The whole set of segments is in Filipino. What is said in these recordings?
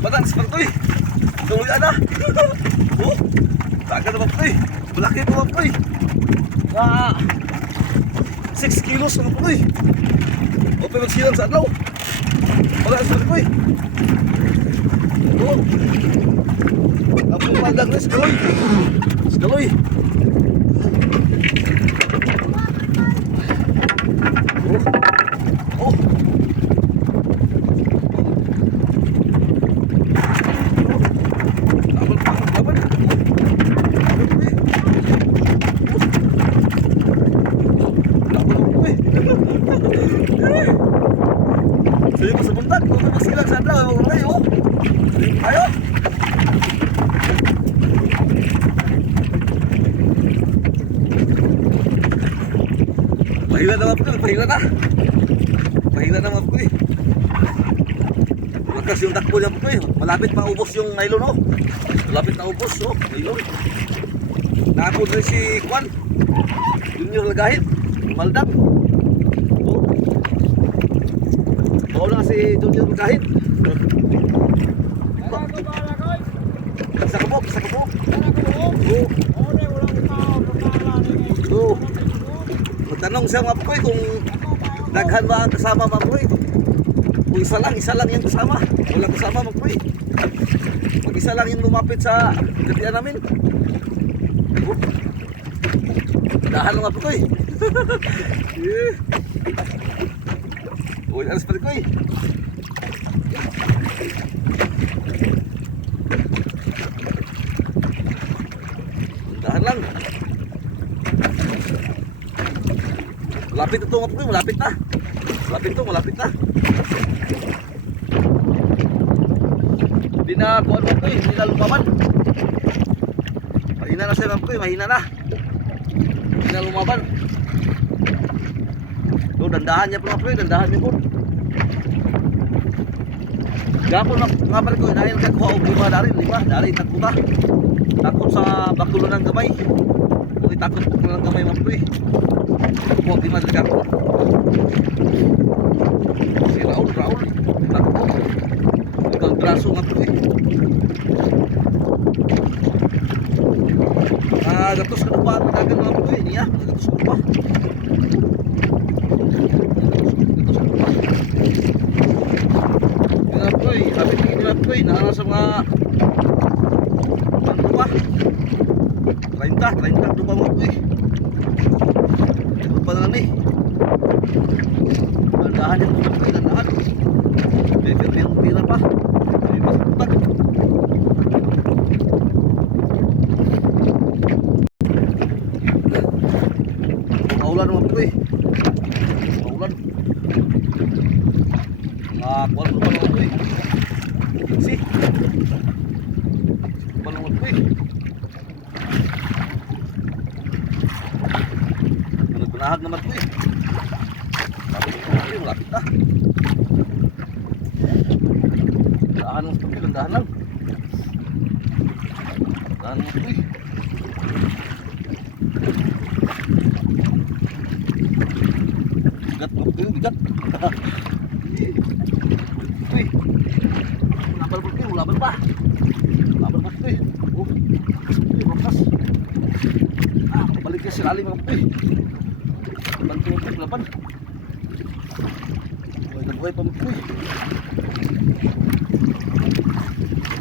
Balance pa ito eh. Tuluyan na. Oh, taga naman ito eh. Malaki pa naman ito eh. 6 kilos naman ito eh. O, pero magsilang sa adlaw. Balance pa ito eh. Oh. Ako yung madag na skaloy. Skaloy. Oh. Oh. Saya pa sa buntat, kung masilang sa adlaw, tayo. Tayo. Pahila na mga pahila na. Pahila na mga pukoy. Lakas yung takbo niya pukoy. Malapit pa ubos yung nylon, no? Malapit na ubos, no? Nylon. Nakapod rin si Kwan. Junior Lagahit. Maldang. Oh. Bawa lang si Junior Lagahit. Sa kabok, sa kabok. Oh. Oh. Magtanong siya mga pukoy kung daghan ba ang kasama mga pukoy. Kung isa lang yung kasama. Walang kasama mga pukoy. Pag isa lang yung lumapit sa gatian namin. Oh. Dahan mga pukoy. Uy, alas pa rin koy. Dahan lang. Malapit na ito mga pukoy, malapit na. Malapit na. Hindi na kuhan mga pukoy, hindi na lumaban. Mahina na siya mga pukoy, mahina na. Hindi na lumaban. So, dandahan niya po mga pukoy, dandahan niya po. Gapon nga pala ko, dahil kakuha o 5 dari takot ka. Takot sa bakulo ng gamay. Kung takot bakulo ng gamay mga pukoy. Kuha 5 dari ako. Si Raul, takot. Ikaw ang braso nga pukoy. Gatos ka na pa ang nagagan mga pukoy niya. Gatos ka pa. Lapit tingin nila po naana sa mga ano ba? 30 pa mo po ito pa na ni dandahan yung mga po dandahan yung tira pa may masutag maulan naman po maulan kuwan po naman po si balungot ko Nagpanahag naman ko malapit na dahan lang ito dahan lang ito bigat mo ito bigat laban pa ito oh bakas balik niya sila alim mga bantu untuk laban buhay pa mga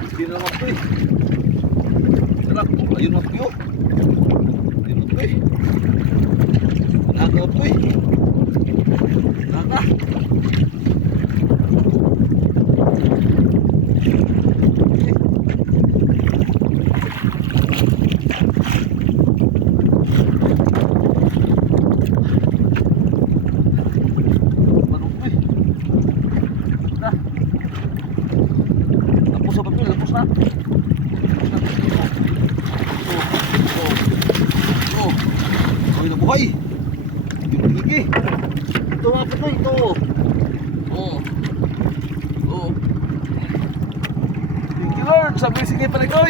hindi na mga ayun mga naka buhay. Gigi. Ito nga po ito. Oh. Thank you Lord. Sabi sige pala ko